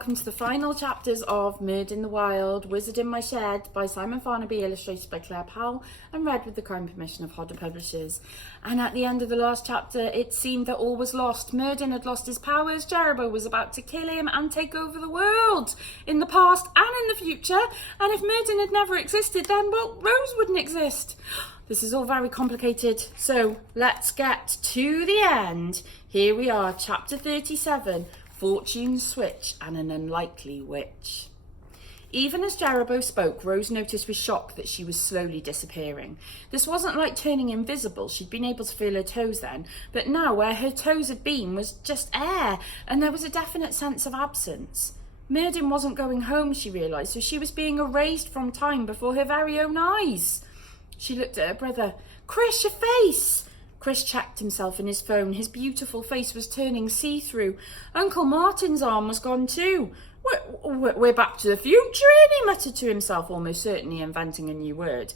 welcome to the final chapters of Merdyn the Wild, Wizard in My Shed by Simon Farnaby, illustrated by Claire Powell, and read with the kind permission of Hodder Publishers. And at the end of the last chapter, it seemed that all was lost. Merdyn had lost his powers, Jerebow was about to kill him and take over the world, in the past and in the future, and if Merdyn had never existed, then, well, Rose wouldn't exist. This is all very complicated, so let's get to the end. Here we are, chapter 37, Fortune's Switch and an Unlikely Witch. Even as Jerebow spoke, Rose noticed with shock that she was slowly disappearing. This wasn't like turning invisible. She'd been able to feel her toes then, but now where her toes had been was just air, and there was a definite sense of absence. Merdyn wasn't going home, she realised, so she was being erased from time before her very own eyes. She looked at her brother. "Chris, your face!" Chris checked himself in his phone. His beautiful face was turning see-through. Uncle Martin's arm was gone too. We're back to the future, he muttered to himself, almost certainly inventing a new word.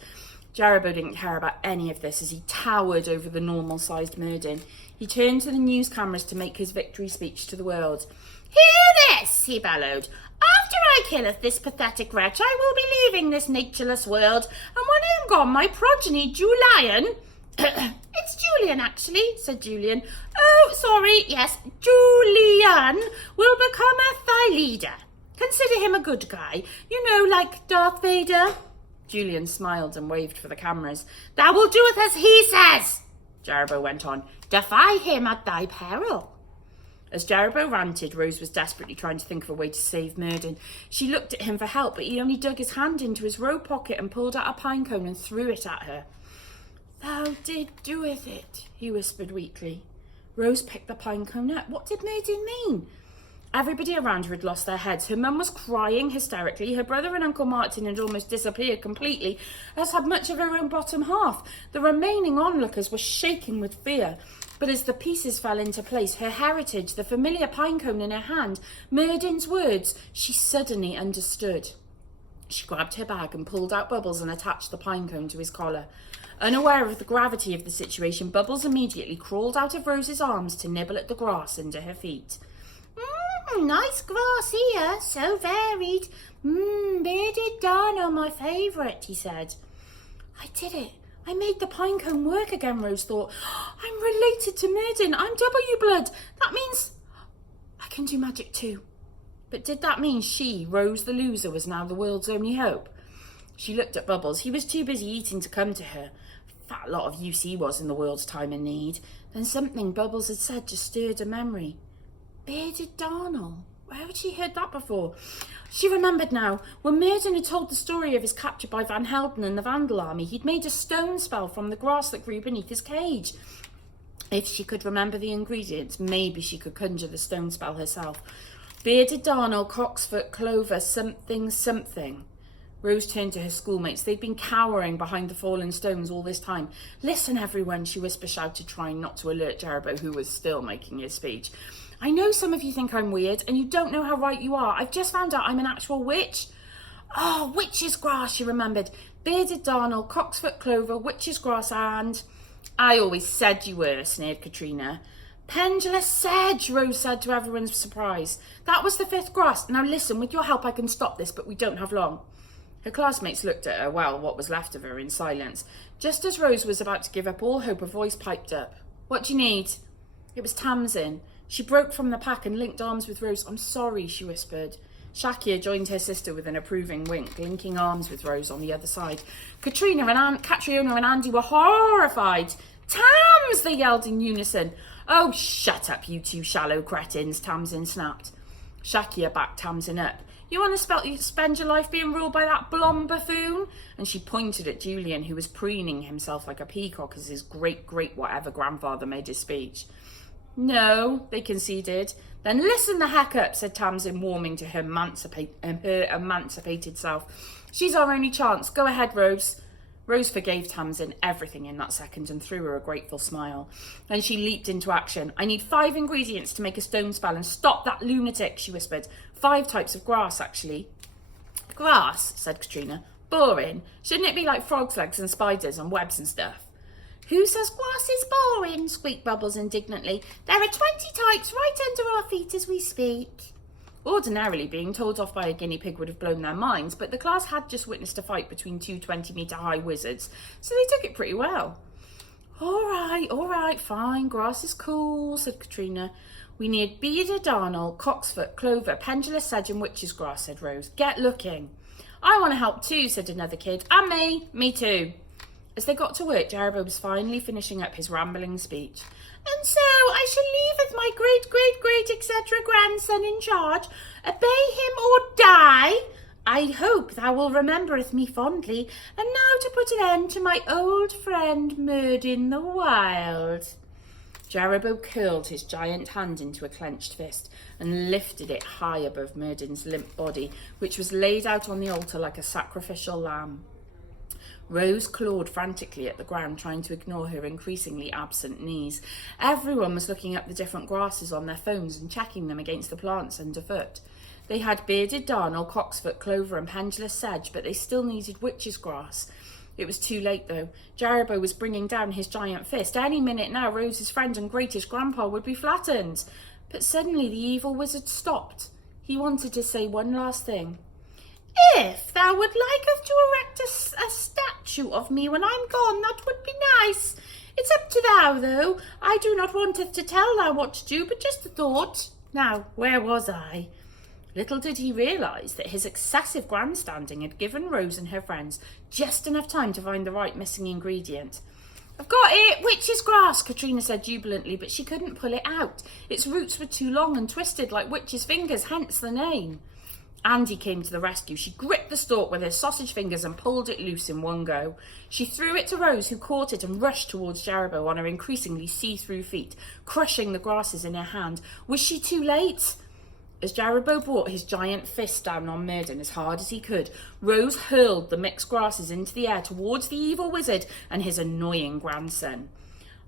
Jerebow didn't care about any of this as he towered over the normal-sized Merdyn. He turned to the news cameras to make his victory speech to the world. "Hear this," he bellowed. "After I killeth this pathetic wretch, I will be leaving this natureless world, and when I am gone, my progeny, Julian..." "It's Julian, actually," said Julian. "Oh, sorry, yes, Julian will become thy leader. Consider him a good guy, you know, like Darth Vader." Julian smiled and waved for the cameras. "Thou wilt doeth as he says," Jerebow went on. "Defy him at thy peril." As Jerebow ranted, Rose was desperately trying to think of a way to save Merdyn. She looked at him for help, but he only dug his hand into his robe pocket and pulled out a pine cone and threw it at her. "Thou did doeth it," he whispered weakly. Rose picked the pine cone up. What did Merdyn mean? Everybody around her had lost their heads. Her mum was crying hysterically. Her brother and Uncle Martin had almost disappeared completely, as had much of her own bottom half. The remaining onlookers were shaking with fear. But as the pieces fell into place, her heritage, the familiar pinecone in her hand, Merdyn's words, she suddenly understood. She grabbed her bag and pulled out Bubbles and attached the pinecone to his collar. Unaware of the gravity of the situation, Bubbles immediately crawled out of Rose's arms to nibble at the grass under her feet. Nice grass here, so varied. Bearded darlunio'n, my favourite," he said. "I did it. I made the pinecone work again," Rose thought. "I'm related to Merdyn. I'm W blood. That means I can do magic too." But did that mean she, Rose the loser, was now the world's only hope? She looked at Bubbles. He was too busy eating to come to her. Fat lot of use he was in the world's time of need. Then something Bubbles had said just stirred a memory. Bearded darlunio'n. Where had she heard that before? She remembered now. When Merdyn had told the story of his capture by Van Helden and the Vandal army, he'd made a stone spell from the grass that grew beneath his cage. If she could remember the ingredients, maybe she could conjure the stone spell herself. Bearded darlunio'n, cocksfoot, clover, something, something. Rose turned to her schoolmates. They'd been cowering behind the fallen stones all this time. "Listen, everyone," she whisper-shouted, trying not to alert Jerebow, who was still making his speech. "I know some of you think I'm weird, and you don't know how right you are. I've just found out I'm an actual witch." "Oh, witch's grass," she remembered. "Bearded darlunio'n, cocksfoot clover, witch's grass, and..." "I always said you were," sneered Katrina. "Pendulous sedge," Rose said to everyone's surprise. "That was the fifth grass. Now listen, with your help I can stop this, but we don't have long." Her classmates looked at her, well, what was left of her, in silence. Just as Rose was about to give up all hope, a voice piped up. "What do you need?" It was Tamsin. She broke from the pack and linked arms with Rose. "I'm sorry," she whispered. Shakia joined her sister with an approving wink, linking arms with Rose on the other side. Katrina and Catriona and Andy were horrified. "Tams!" they yelled in unison. "Oh, shut up, you two shallow cretins," Tamsin snapped. Shakia backed Tamsin up. "You want to spend your life being ruled by that blonde buffoon?" And she pointed at Julian, who was preening himself like a peacock as his great-great-whatever grandfather made his speech. "No," they conceded. "Then listen the heck up," said Tamsin, warming to her emancipated self. "She's our only chance. Go ahead, Rose." Rose forgave Tamsin everything in that second and threw her a grateful smile. Then she leaped into action. "I need 5 ingredients to make a stone spell and stop that lunatic," she whispered. 5 types of grass, actually. "Grass," said Katrina. "Boring. Shouldn't it be like frogs' legs and spiders and webs and stuff?" "Who says grass is boring?" squeaked Bubbles indignantly. "There are 20 types right under our feet as we speak." Ordinarily, being told off by a guinea pig would have blown their minds, but the class had just witnessed a fight between two 20-metre-high wizards, so they took it pretty well. All right, fine, grass is cool, said Katrina. We need gyda, ddoniol, cocksfoot, clover, pendulous sedge and witch's grass, said Rose. Get looking. I want to help too, said another kid. And me. Me too. As they got to work, Jeribo was finally finishing up his rambling speech. And so I shall leave with my great, etc. grandson in charge, obey him or die. I hope thou will remembereth me fondly, and now to put an end to my old friend Merdyn the Wild. Jeribo curled his giant hand into a clenched fist and lifted it high above Merdyn's limp body, which was laid out on the altar like a sacrificial lamb. Rose clawed frantically at the ground, trying to ignore her increasingly absent knees. Everyone was looking up the different grasses on their phones and checking them against the plants underfoot. They had bearded darnel, cocksfoot, clover and pendulous sedge, but they still needed witch's grass. It was too late, though. Jeribo was bringing down his giant fist. Any minute now, Rose's friend and greatest grandpa would be flattened. But suddenly the evil wizard stopped. He wanted to say one last thing. If thou would like us to erect a statue of me when I'm gone, that would be nice. It's up to thou, though. I do not want us to tell thou what to do, but just a thought. Now, where was I? Little did he realise that his excessive grandstanding had given Rose and her friends just enough time to find the right missing ingredient. I've got it! Witch's grass, Katrina said jubilantly, but she couldn't pull it out. Its roots were too long and twisted like witches' fingers, hence the name. Andy came to the rescue. She gripped the stalk with her sausage fingers and pulled it loose in one go. She threw it to Rose, who caught it and rushed towards Jeribo on her increasingly see-through feet, crushing the grasses in her hand. Was she too late? As Jeribo brought his giant fist down on Merdyn as hard as he could, Rose hurled the mixed grasses into the air towards the evil wizard and his annoying grandson.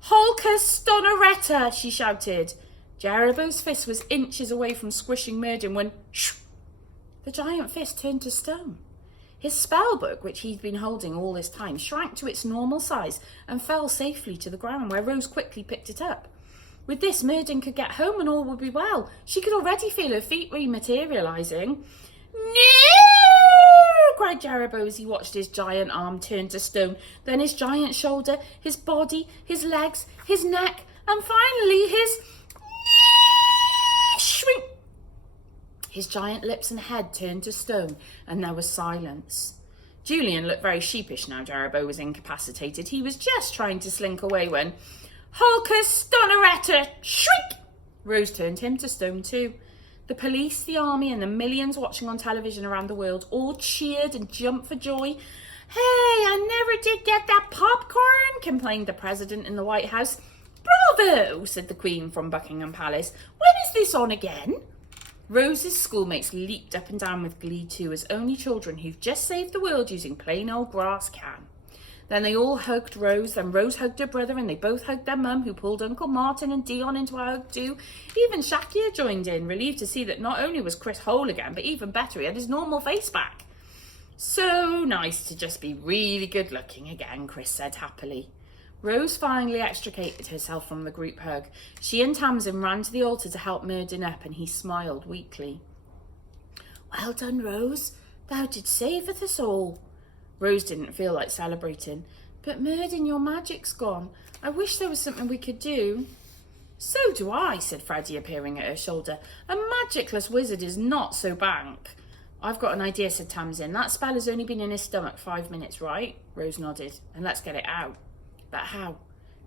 Holcus stonoretta, she shouted. Jeribo's fist was inches away from squishing Merdyn when the giant fist turned to stone. His spellbook, which he'd been holding all this time, shrank to its normal size and fell safely to the ground, where Rose quickly picked it up. With this, Merdyn could get home and all would be well. She could already feel her feet rematerialising. No! Cried Jeribo as he watched his giant arm turn to stone, then his giant shoulder, his body, his legs, his neck, and finally his shrink. His giant lips and head turned to stone, and there was silence. Julian looked very sheepish now Jeribo was incapacitated. He was just trying to slink away when... Holcus stonoretta, shriek! Rose turned him to stone too. The police, the army, and the millions watching on television around the world all cheered and jumped for joy. Hey, I never did get that popcorn, complained the president in the White House. Bravo, said the Queen from Buckingham Palace. When is this on again? Rose's schoolmates leaped up and down with glee too, as only children who've just saved the world using plain old grass can. Then they all hugged Rose, then Rose hugged her brother, and they both hugged their mum, who pulled Uncle Martin and Dion into a hug too. Even Shakir joined in, relieved to see that not only was Chris whole again, but even better, he had his normal face back. So nice to just be really good looking again, Chris said happily. Rose finally extricated herself from the group hug. She and Tamsin ran to the altar to help Merdyn up, and he smiled weakly. Well done, Rose. Thou didst saveth us all. Rose didn't feel like celebrating. But Merdyn, your magic's gone. I wish there was something we could do. So do I, said Freddie, appearing at her shoulder. A magicless wizard is not so bank. I've got an idea, said Tamsin. That spell has only been in his stomach 5 minutes, right? Rose nodded. And let's get it out. But how?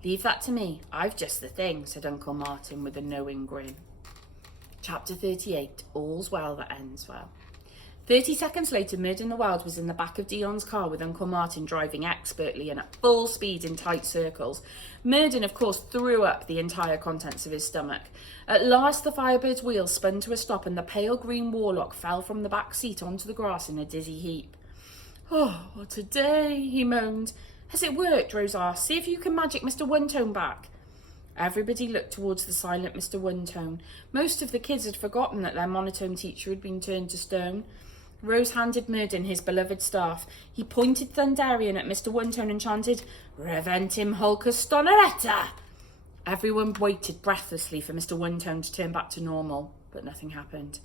Leave that to me. I've just the thing, said Uncle Martin with a knowing grin. Chapter 38. All's well that ends well. 30 seconds later, Merdyn the Wild was in the back of Dion's car with Uncle Martin driving expertly and at full speed in tight circles. Merdyn, of course, threw up the entire contents of his stomach. At last, the Firebird's wheels spun to a stop and the pale green Warlock fell from the back seat onto the grass in a dizzy heap. Oh, what a day, he moaned. Has it worked? Rose asked. See if you can magic Mr. One-Tone back. Everybody looked towards the silent Mr. One-Tone. Most of the kids had forgotten that their monotone teacher had been turned to stone. Rose handed Merdyn his beloved staff. He pointed Thundarian at Mr. One-Tone and chanted, Reventim Holcus Stonoretta! Everyone waited breathlessly for Mr. One-Tone to turn back to normal, but nothing happened.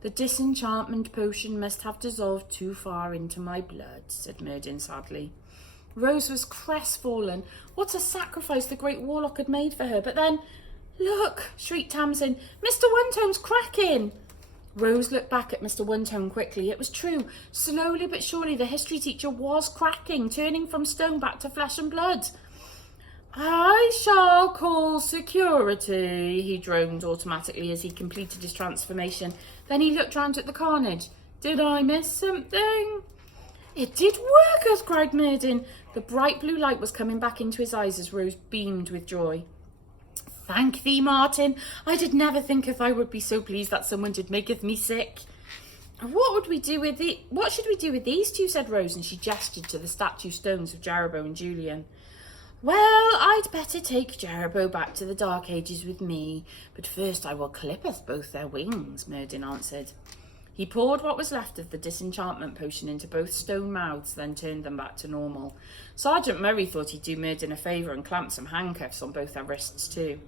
The disenchantment potion must have dissolved too far into my blood, said Merdyn sadly. Rose was crestfallen. What a sacrifice the great Warlock had made for her. But then, look, shrieked Tamsin, Mr. One-Tone's cracking. Rose looked back at Mr. One-Tone quickly. It was true. Slowly but surely the history teacher was cracking, turning from stone back to flesh and blood. I shall call security, he droned automatically as he completed his transformation. Then he looked round at the carnage. Did I miss something? It did work, cried Merdyn. The bright blue light was coming back into his eyes as Rose beamed with joy. Thank thee, Martin. I did never thinketh I would be so pleased that someone did maketh me sick. What should we do with these two? Said Rose, and she gestured to the statue stones of Jerebow and Julian. Well, I'd better take Jerebow back to the Dark Ages with me, but first I will clippeth both their wings, Merdyn answered. He poured what was left of the disenchantment potion into both stone mouths, then turned them back to normal. Sergeant Murray thought he'd do Merdyn a favour and clamp some handcuffs on both their wrists too.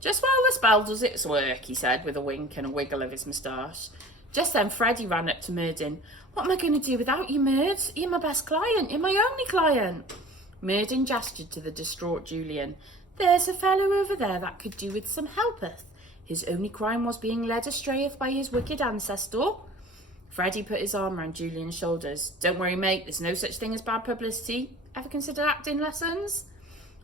Just while the spell does its work, he said with a wink and a wiggle of his moustache. Just then Freddie ran up to Merdyn. What am I going to do without you, Merds? You're my best client. You're my only client. Merdyn gestured to the distraught Julian. There's a fellow over there that could do with some helpeth. His only crime was being led astrayeth by his wicked ancestor. Freddie put his arm round Julian's shoulders. Don't worry, mate, there's no such thing as bad publicity. Ever considered acting lessons?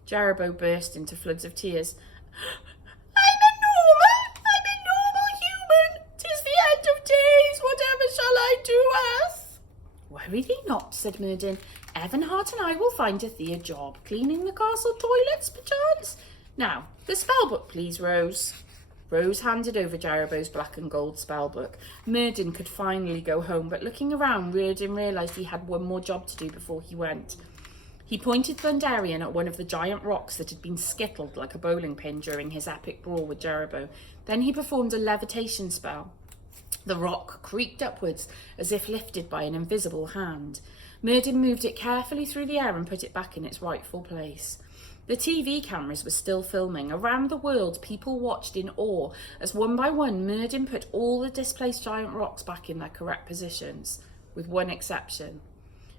Jerebow burst into floods of tears. I'm a normal human. 'Tis the end of days. Whatever shall I do, Earth? Worry thee not, said Merdyn. Evanhart and I will findeth thee a job, cleaning the castle toilets, perchance. Now, the spellbook, please, Rose. Rose handed over Jerobow's black and gold spellbook. Merdyn could finally go home, but looking around, Merdyn realised he had one more job to do before he went. He pointed Thunderian at one of the giant rocks that had been skittled like a bowling pin during his epic brawl with Jerebow. Then he performed a levitation spell. The rock creaked upwards as if lifted by an invisible hand. Merdyn moved it carefully through the air and put it back in its rightful place. The TV cameras were still filming. Around the world, people watched in awe as one by one Merdyn put all the displaced giant rocks back in their correct positions, with one exception.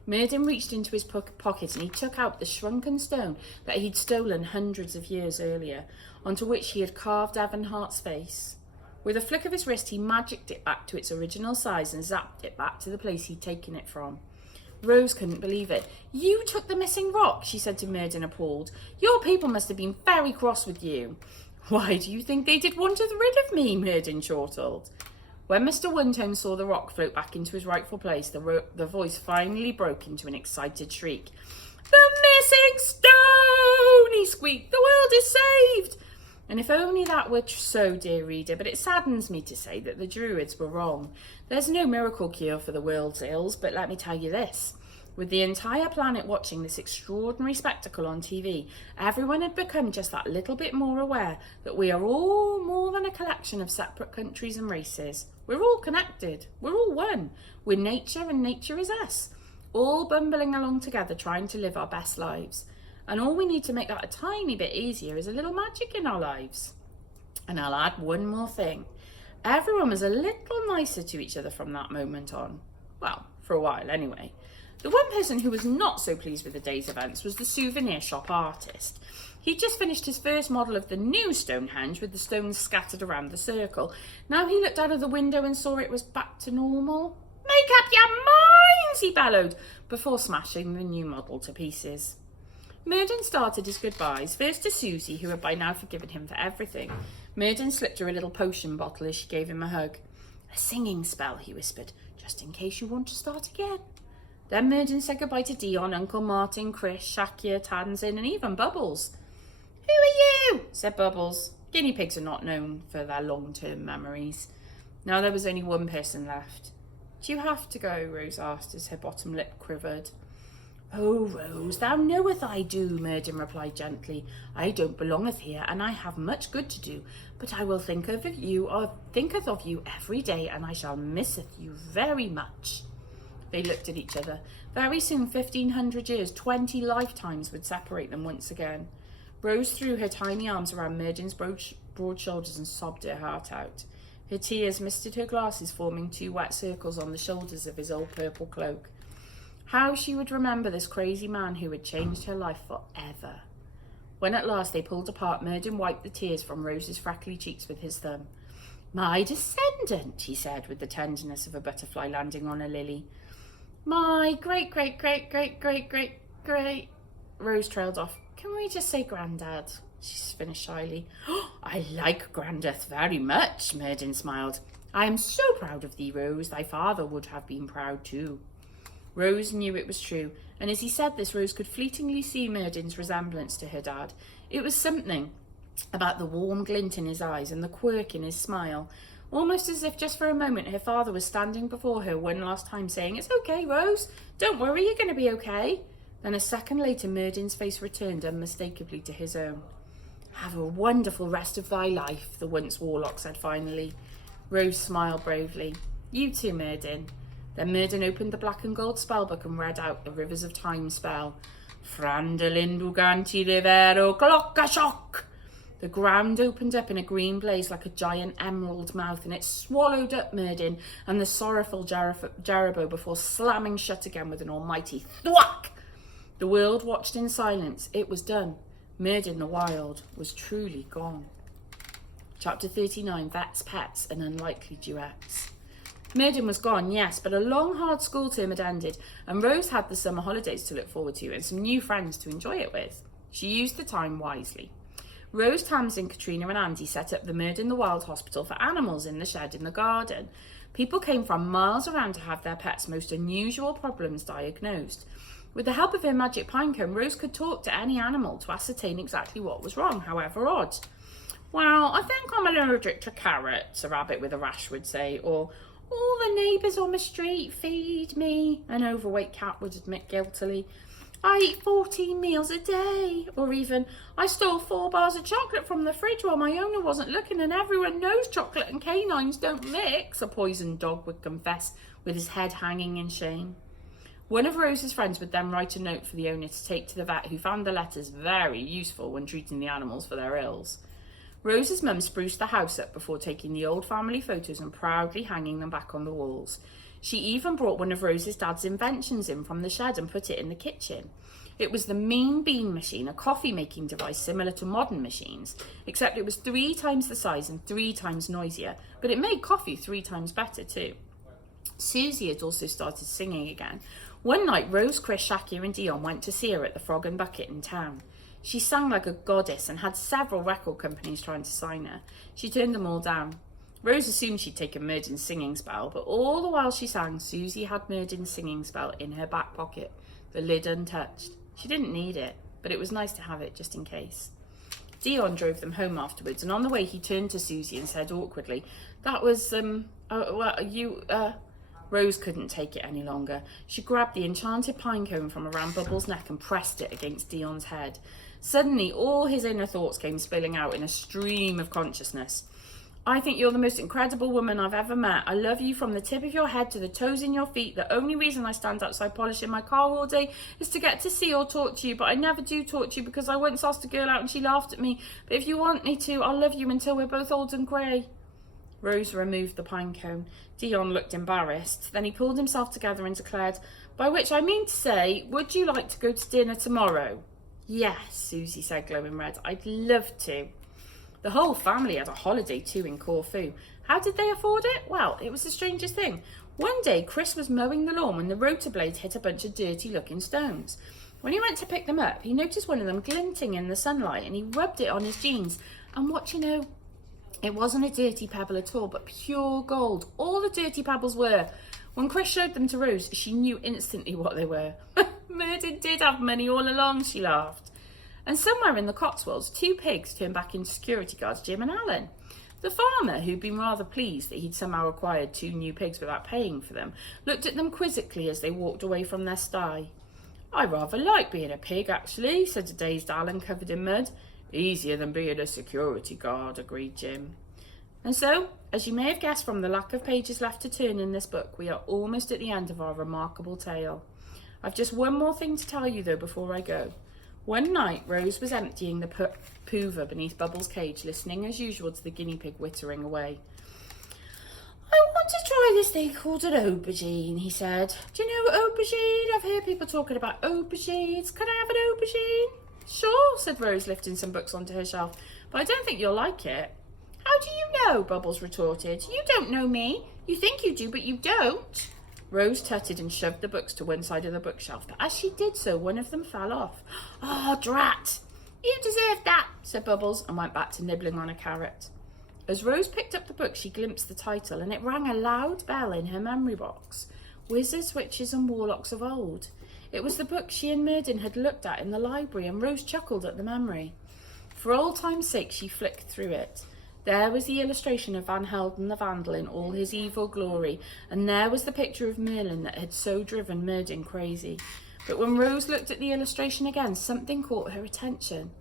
Merdyn reached into his pocket and he took out the shrunken stone that he'd stolen hundreds of years earlier, onto which he had carved Evanhart's face. With a flick of his wrist, he magicked it back to its original size and zapped it back to the place he'd taken it from. Rose couldn't believe it. You took the missing rock, she said to Merdyn, appalled. Your people must have been very cross with you. Why do you think they did want rid of me? Merdyn chortled. When Mr. One-Tone saw the rock float back into his rightful place, the voice finally broke into an excited shriek. The missing stone, he squeaked. The world is saved. And if only that were so, dear reader, but it saddens me to say that the Druids were wrong. There's no miracle cure for the world's ills, but let me tell you this. With the entire planet watching this extraordinary spectacle on TV, everyone had become just that little bit more aware that we are all more than a collection of separate countries and races. We're all connected. We're all one. We're nature and nature is us. All bumbling along together trying to live our best lives. And all we need to make that a tiny bit easier is a little magic in our lives. And I'll add one more thing. Everyone was a little nicer to each other from that moment on. Well, for a while anyway. The one person who was not so pleased with the day's events was the souvenir shop artist. He'd just finished his first model of the new Stonehenge with the stones scattered around the circle. Now he looked out of the window and saw it was back to normal. Make up your minds, he bellowed, before smashing the new model to pieces. Merdyn started his goodbyes, first to Susie, who had by now forgiven him for everything. Merdyn slipped her a little potion bottle as she gave him a hug. A singing spell, he whispered, just in case you want to start again. Then Merdyn said goodbye to Dion, Uncle Martin, Chris, Shakir, Tanzin, and even Bubbles. Who are you? Said Bubbles. Guinea pigs are not known for their long-term memories. Now there was only one person left. Do you have to go? Rose asked as her bottom lip quivered. Oh, Rose, thou knoweth I do, Merdyn replied gently. I don't belongeth here, and I have much good to do, but I will thinketh of you every day, and I shall misseth you very much. They looked at each other. Very soon, 1,500 years, 20 lifetimes would separate them once again. Rose threw her tiny arms around Merdyn's broad shoulders and sobbed her heart out. Her tears misted her glasses, forming 2 wet circles on the shoulders of his old purple cloak. How she would remember this crazy man who had changed her life forever. When at last they pulled apart, Merdyn wiped the tears from Rose's freckly cheeks with his thumb. "My descendant," he said, with the tenderness of a butterfly landing on a lily. "My great-great-great-great-great-great-great..." Rose trailed off. "Can we just say Grandad?" she finished shyly. "Oh, I like Grandeth very much," Merdyn smiled. "I am so proud of thee, Rose. Thy father would have been proud too." Rose knew it was true, and as he said this, Rose could fleetingly see Merdyn's resemblance to her dad. It was something about the warm glint in his eyes and the quirk in his smile, almost as if just for a moment her father was standing before her one last time saying, "It's okay, Rose, don't worry, you're going to be okay." Then a second later, Merdyn's face returned unmistakably to his own. "Have a wonderful rest of thy life," the once Warlock said finally. Rose smiled bravely. "You too, Merdyn." Then Merdyn opened the black and gold spellbook and read out the Rivers of Time spell. "Frandolin duganti rivero clocca shock." The ground opened up in a green blaze like a giant emerald mouth, and it swallowed up Merdyn and the sorrowful Jerobo before slamming shut again with an almighty thwack. The world watched in silence. It was done. Merdyn the Wild was truly gone. Chapter 39, Vets, Pets and Unlikely Duets. Merdyn was gone, yes, but a long, hard school term had ended, and Rose had the summer holidays to look forward to and some new friends to enjoy it with. She used the time wisely. Rose, Tamsin, Katrina and Andy set up the Merdyn the Wild Hospital for animals in the shed in the garden. People came from miles around to have their pets' most unusual problems diagnosed. With the help of her magic pinecone, Rose could talk to any animal to ascertain exactly what was wrong, however odd. "Well, I think I'm allergic to carrots," a rabbit with a rash would say, or "All the neighbours on the street feed me," an overweight cat would admit guiltily. "I eat 14 meals a day," or even "I stole 4 bars of chocolate from the fridge while my owner wasn't looking, and everyone knows chocolate and canines don't mix," a poisoned dog would confess with his head hanging in shame. One of Rose's friends would then write a note for the owner to take to the vet, who found the letters very useful when treating the animals for their ills. Rose's mum spruced the house up before taking the old family photos and proudly hanging them back on the walls. She even brought one of Rose's dad's inventions in from the shed and put it in the kitchen. It was the mean bean machine, a coffee-making device similar to modern machines, except it was 3 times the size and 3 times noisier, but it made coffee 3 times better too. Susie had also started singing again. One night, Rose, Chris, Shakir and Dion went to see her at the Frog and Bucket in town. She sang like a goddess and had several record companies trying to sign her. She turned them all down. Rose assumed she'd taken Merdyn's singing spell, but all the while she sang, Susie had Merdyn's singing spell in her back pocket, the lid untouched. She didn't need it, but it was nice to have it just in case. Dion drove them home afterwards, and on the way he turned to Susie and said awkwardly, "That was, Rose couldn't take it any longer. She grabbed the enchanted pinecone from around Bubble's neck and pressed it against Dion's head. Suddenly, all his inner thoughts came spilling out in a stream of consciousness. "I think you're the most incredible woman I've ever met. I love you from the tip of your head to the toes in your feet. The only reason I stand outside polishing my car all day is to get to see or talk to you, but I never do talk to you because I once asked a girl out and she laughed at me. But if you want me to, I'll love you until we're both old and grey." Rose removed the pinecone. Dion looked embarrassed. Then he pulled himself together and declared, "By which I mean to say, would you like to go to dinner tomorrow?" "Yes," Susie said, glowing red. "I'd love to." The whole family had a holiday too in Corfu. How did they afford it? Well, it was the strangest thing. One day, Chris was mowing the lawn when the rotor blade hit a bunch of dirty-looking stones. When he went to pick them up, he noticed one of them glinting in the sunlight, and he rubbed it on his jeans. And what you know, it wasn't a dirty pebble at all, but pure gold. All the dirty pebbles were. When Chris showed them to Rose, she knew instantly what they were. "Merdyn did have money all along," she laughed. And somewhere in the Cotswolds, 2 pigs turned back into security guards, Jim and Alan. The farmer, who'd been rather pleased that he'd somehow acquired 2 new pigs without paying for them, looked at them quizzically as they walked away from their sty. "I rather like being a pig, actually," said a dazed Alan covered in mud. "Easier than being a security guard," agreed Jim. And so, as you may have guessed from the lack of pages left to turn in this book, we are almost at the end of our remarkable tale. I've just one more thing to tell you, though, before I go. One night, Rose was emptying the poover beneath Bubble's cage, listening as usual to the guinea pig whittering away. this thing called an aubergine, he said. Do you know aubergine? I've heard people talking about aubergines. Can I have an aubergine? Sure, said Rose, lifting some books onto her shelf, but I don't think you'll like it. How do you know? Bubbles retorted. You don't know me. You think you do, but you don't. Rose tutted and shoved the books to one side of the bookshelf, but as she did so, one of them fell off. Oh, drat! You deserve that, said Bubbles, and went back to nibbling on a carrot. As Rose picked up the book, she glimpsed the title, and it rang a loud bell in her memory box. Wizards, Witches and Warlocks of Old. It was the book she and Merdyn had looked at in the library, and Rose chuckled at the memory. For old time's sake, she flicked through it. There was the illustration of Van Helden the Vandal in all his evil glory, and there was the picture of Merlin that had so driven Merdyn crazy. But when Rose looked at the illustration again, something caught her attention.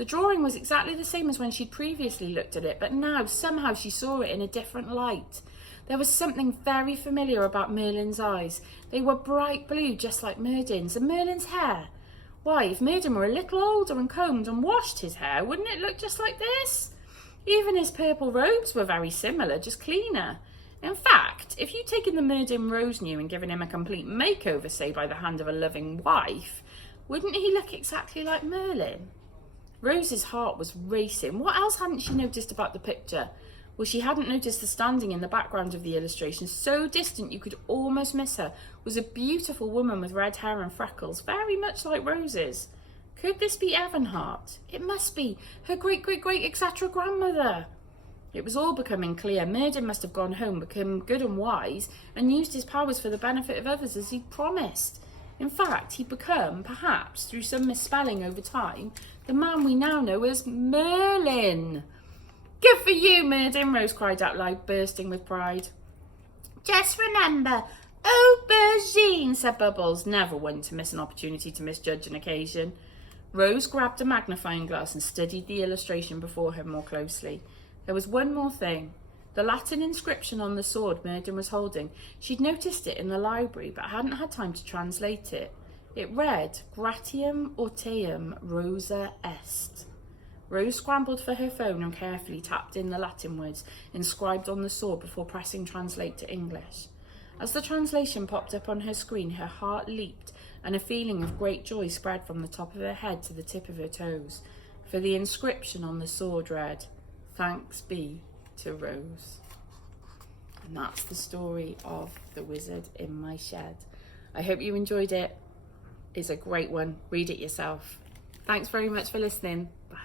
The drawing was exactly the same as when she'd previously looked at it, but now somehow she saw it in a different light. There was something very familiar about Merlin's eyes. They were bright blue, just like Merdyn's, and Merlin's hair. Why, if Merdyn were a little older and combed and washed his hair, wouldn't it look just like this? Even his purple robes were very similar, just cleaner. In fact, if you'd taken the Merdyn Rose knew and given him a complete makeover, say by the hand of a loving wife, wouldn't he look exactly like Merlin? Rose's heart was racing. What else hadn't she noticed about the picture? Well, she hadn't noticed the standing in the background of the illustration, so distant you could almost miss her, was a beautiful woman with red hair and freckles, very much like Rose's. Could this be Evanhart? It must be. Her great-great-great etc. grandmother. It was all becoming clear. Merdyn must have gone home, become good and wise, and used his powers for the benefit of others as he'd promised. In fact, he'd become, perhaps, through some misspelling over time, the man we now know as Merlin. Good for you, Merdyn, Rose cried out loud, bursting with pride. Just remember, aubergine, said Bubbles, never one to miss an opportunity to misjudge an occasion. Rose grabbed a magnifying glass and studied the illustration before her more closely. There was one more thing. The Latin inscription on the sword Merdyn was holding. She'd noticed it in the library, but hadn't had time to translate it. It read, Gratiam Orteum Rosa Est. Rose scrambled for her phone and carefully tapped in the Latin words inscribed on the sword before pressing translate to English. As the translation popped up on her screen, her heart leaped, and a feeling of great joy spread from the top of her head to the tip of her toes. For the inscription on the sword read, Thanks be to Rose. And that's the story of The Wizard in My Shed. I hope you enjoyed it. It's a great one. Read it yourself. Thanks very much for listening. Bye.